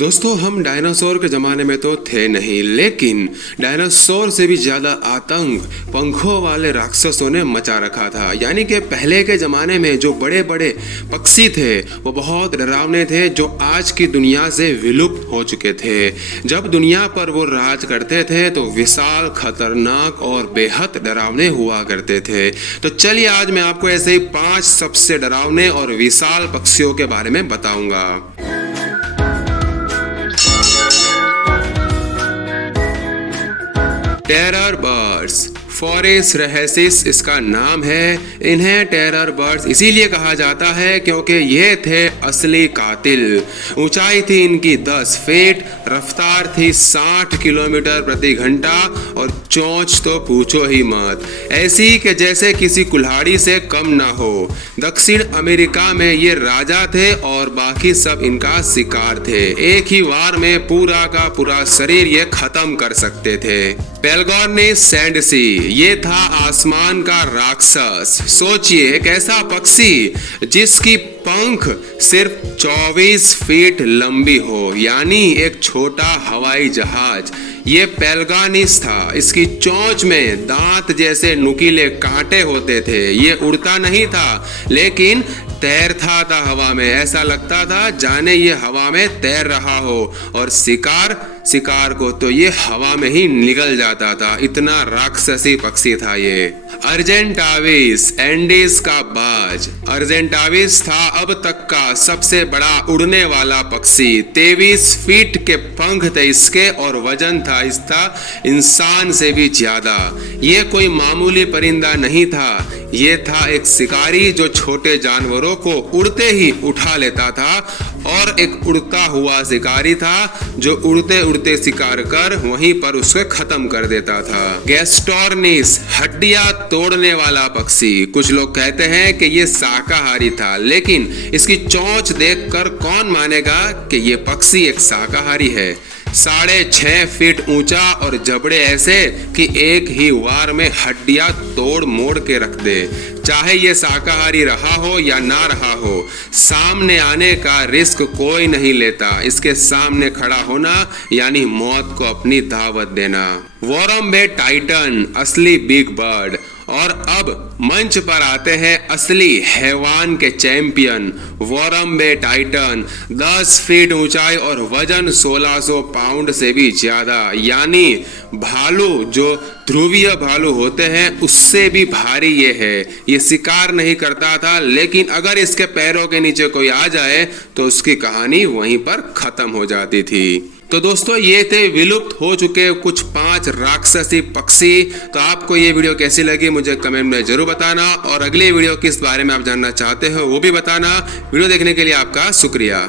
दोस्तों, हम डायनासोर के ज़माने में तो थे नहीं, लेकिन डायनासोर से भी ज़्यादा आतंक पंखों वाले राक्षसों ने मचा रखा था। यानी कि पहले के ज़माने में जो बड़े बड़े पक्षी थे वो बहुत डरावने थे, जो आज की दुनिया से विलुप्त हो चुके थे। जब दुनिया पर वो राज करते थे तो विशाल, खतरनाक और बेहद डरावने हुआ करते थे। तो चलिए आज मैं आपको ऐसे ही 5 सबसे डरावने और विशाल पक्षियों के बारे में बताऊंगा। टेरर बर्ड्स, फॉरेस्ट रहेसिस इसका नाम है। इन्हें टेरर बर्ड्स इसीलिए कहा जाता है क्योंकि ये थे असली कातिल। ऊंचाई थी इनकी 10 फीट, रफ्तार थी 60 किलोमीटर प्रति घंटा और चोंच तो पूछो ही मत, ऐसी कि जैसे किसी कुल्हाड़ी से कम ना हो। दक्षिण अमेरिका में ये राजा थे और बाकी सब इनका शिकार थे। एक ही वार में पूरा का पूरा शरीर ये खत्म कर सकते थे। पेलगोर्निस सैंडसी, ये था आसमान का राक्षस। सोचिए एक ऐसा पक्षी जिसकी पंख सिर्फ 24 फीट लंबी हो, यानी एक छोटा हवाई जहाज। ये पेलगोर्निस था। इसकी चोंच में दांत जैसे नुकीले कांटे होते थे। ये उड़ता नहीं था लेकिन तैरता था हवा में। ऐसा लगता था जाने ये हवा में तैर रहा हो, और शिकार को तो ये हवा में ही निगल जाता था। इतना राक्षसी पक्षी था ये। अर्जेंटाविस, एंडीज का बाज। अर्जेंटाविस था अब तक का सबसे बड़ा उड़ने वाला पक्षी। 23 फीट के पंख थे इसके और वजन था इसका इंसान से भी ज्यादा। ये कोई मामूली परिंदा नहीं था, ये था एक शिकारी जो छोटे जानवरों को उड़ते ही उठा लेता था, और एक उड़ता हुआ शिकारी था जो उड़ते उड़ते शिकार कर वहीं पर उसे खत्म कर देता था। गैस्टोर्निस, हड्डियां तोड़ने वाला पक्षी। कुछ लोग कहते हैं कि ये शाकाहारी था, लेकिन इसकी चोंच देखकर कौन मानेगा कि ये पक्षी एक शाकाहारी है। 6.5 फीट ऊंचा और जबड़े ऐसे कि एक ही वार में हड्डियां तोड़ मोड़ के रख दे। चाहे ये शाकाहारी रहा हो या ना रहा हो, सामने आने का रिस्क कोई नहीं लेता। इसके सामने खड़ा होना यानी मौत को अपनी दावत देना। वोरम्बे टाइटन, असली बिग बर्ड। और अब मंच पर आते हैं असली हैवान के चैंपियन, वोरम्बे टाइटन। 10 फीट ऊंचाई और वजन 1600 पाउंड से भी ज्यादा। यानी भालू, जो ध्रुवीय भालू होते हैं उससे भी भारी ये है। ये शिकार नहीं करता था, लेकिन अगर इसके पैरों के नीचे कोई आ जाए तो उसकी कहानी वहीं पर खत्म हो जाती थी। तो दोस्तों, ये थे विलुप्त हो चुके कुछ 5 राक्षसी पक्षी। तो आपको ये वीडियो कैसी लगी मुझे कमेंट में जरूर बताना, और अगली वीडियो किस बारे में आप जानना चाहते हो वो भी बताना। वीडियो देखने के लिए आपका शुक्रिया।